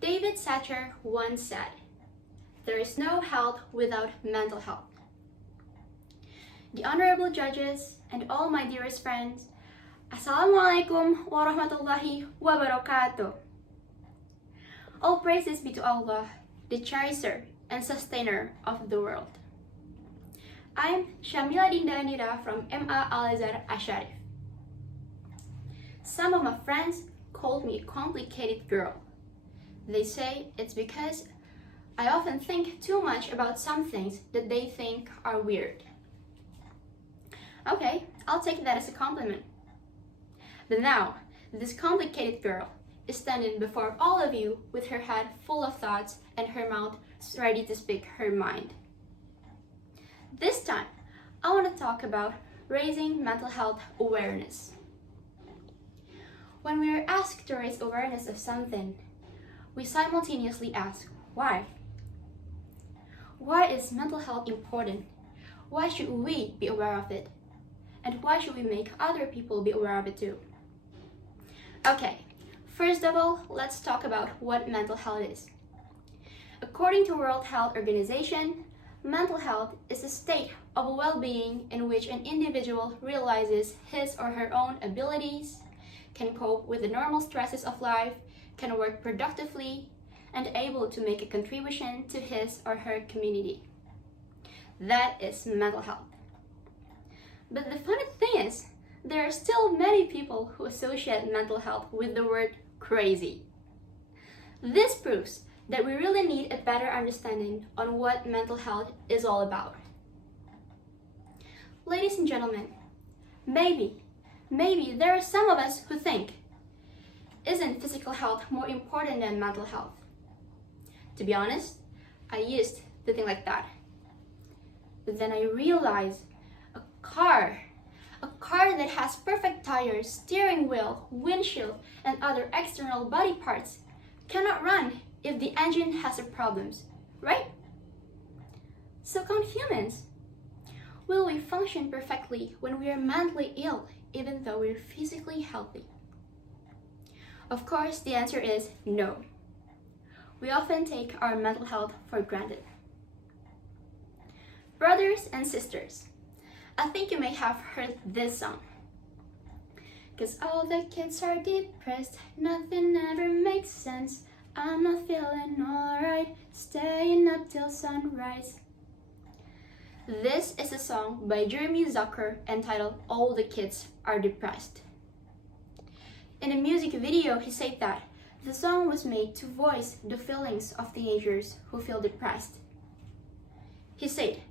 David Satcher once said, "There is no health without mental health." The honorable judges and all my dearest friends, Assalamualaikum warahmatullahi wabarakatuh. All praises be to Allah, the cherisher and sustainer of the world. I'm Dinda from MA Al-Azhar Asharif. Some of my friends called me a complicated girl. They say it's because I often think too much about some things that they think are weird. Okay, I'll take that as a compliment. But now, this complicated girl is standing before all of you with her head full of thoughts and her mouth ready to speak her mind. This time, I want to talk about raising mental health awareness. When we are asked to raise awareness of something, we simultaneously ask, why? Why is mental health important? Why should we be aware of it? And why should we make other people be aware of it too? Okay, first of all, let's talk about what mental health is. According to World Health Organization, mental health is a state of well-being in which an individual realizes his or her own abilities, can cope with the normal stresses of life, can work productively, and able to make a contribution to his or her community. That is mental health. But the funny thing is, there are still many people who associate mental health with the word crazy. This proves that we really need a better understanding on what mental health is all about. Ladies and gentlemen, maybe there are some of us who think, isn't physical health more important than mental health? To be honest, I used to think like that. But then I realized a car that has perfect tires, steering wheel, windshield, and other external body parts cannot run if the engine has problems, right? So can humans. Will we function perfectly when we are mentally ill, even though we're physically healthy? Of course, the answer is no. We often take our mental health for granted. Brothers and sisters, I think you may have heard this song. 'Cause all the kids are depressed, nothing ever makes sense. I'm not feeling alright, staying up till sunrise. This is a song by Jeremy Zucker entitled All the Kids Are Depressed. In a music video, he said that the song was made to voice the feelings of teenagers who feel depressed. He said,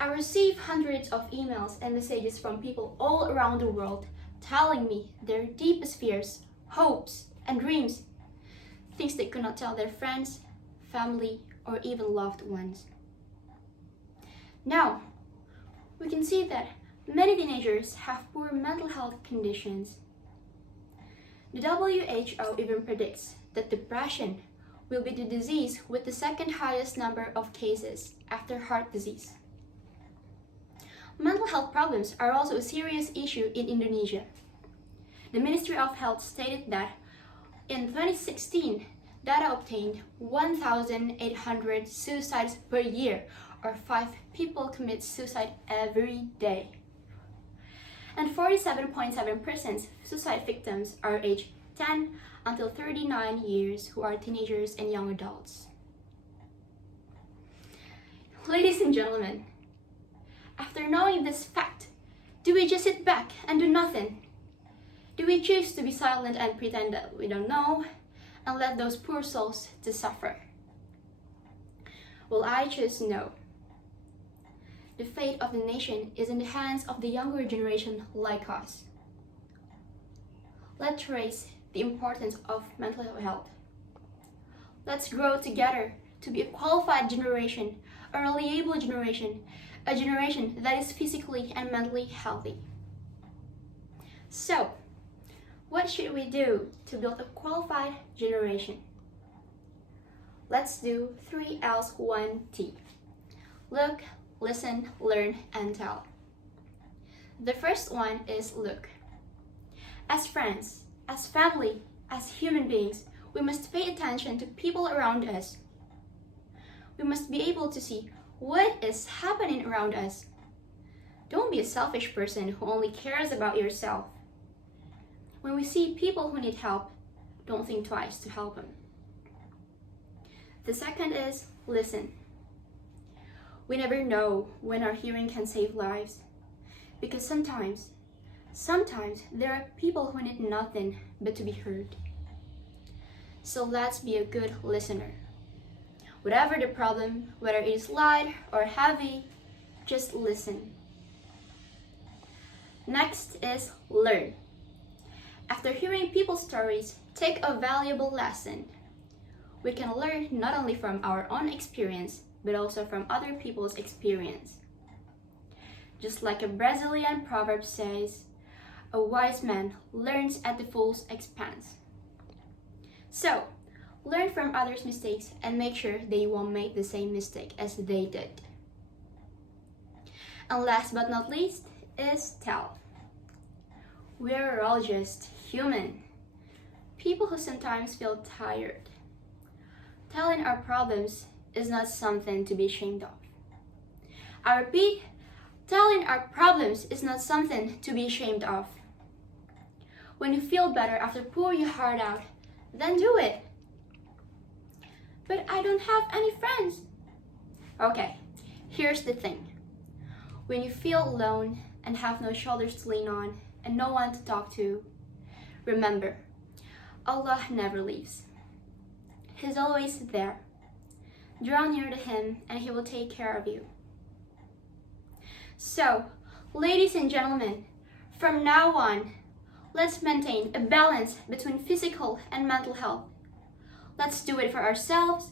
"I receive hundreds of emails and messages from people all around the world telling me their deepest fears, hopes, and dreams, things they could not tell their friends, family, or even loved ones." Now, we can see that many teenagers have poor mental health conditions. The WHO even predicts that depression will be the disease with the second highest number of cases after heart disease. Mental health problems are also a serious issue in Indonesia. The Ministry of Health stated that in 2016, data obtained 1,800 suicides per year, or 5 people commit suicide every day. And 47.7% suicide victims are aged 10 until 39 years, who are teenagers and young adults. Ladies and gentlemen, after knowing this fact, do we just sit back and do nothing? Do we choose to be silent and pretend that we don't know and let those poor souls to suffer? Well, I choose no. The fate of the nation is in the hands of the younger generation like us. Let's raise the importance of mental health. Let's grow together to be a qualified generation, a reliable generation, a generation that is physically and mentally healthy. So, what should we do to build a qualified generation? Let's do 3Ls 1T. Look, listen, learn, and tell. The first one is look. As friends, as family, as human beings, We must pay attention to people around us. We must be able to see what is happening around us. Don't be a selfish person who only cares about yourself. When we see people who need help, don't think twice to help them. The second is listen. We never know when our hearing can save lives, because sometimes there are people who need nothing but to be heard. So let's be a good listener. Whatever the problem, whether it is light or heavy, just listen. Next is learn. After hearing people's stories, take a valuable lesson. We can learn not only from our own experience, but also from other people's experience. Just like a Brazilian proverb says, a wise man learns at the fool's expense. So, learn from others' mistakes and make sure they won't make the same mistake as they did. And last but not least is tell. We're all just human. People who sometimes feel tired. Telling our problems is not something to be ashamed of. I repeat, telling our problems is not something to be ashamed of. When you feel better after pouring your heart out, then do it. But I don't have any friends. Okay, here's the thing. When you feel alone and have no shoulders to lean on and no one to talk to, remember, Allah never leaves. He's always there. Draw near to Him and He will take care of you. So, ladies and gentlemen, from now on, let's maintain a balance between physical and mental health. Let's do it for ourselves,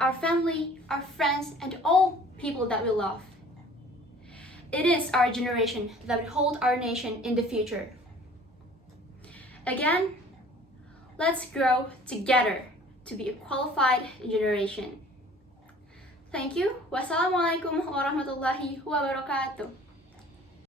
our family, our friends, and all people that we love. It is our generation that will hold our nation in the future. Again, let's grow together to be a qualified generation. Thank you. Wassalamualaikum warahmatullahi wabarakatuh.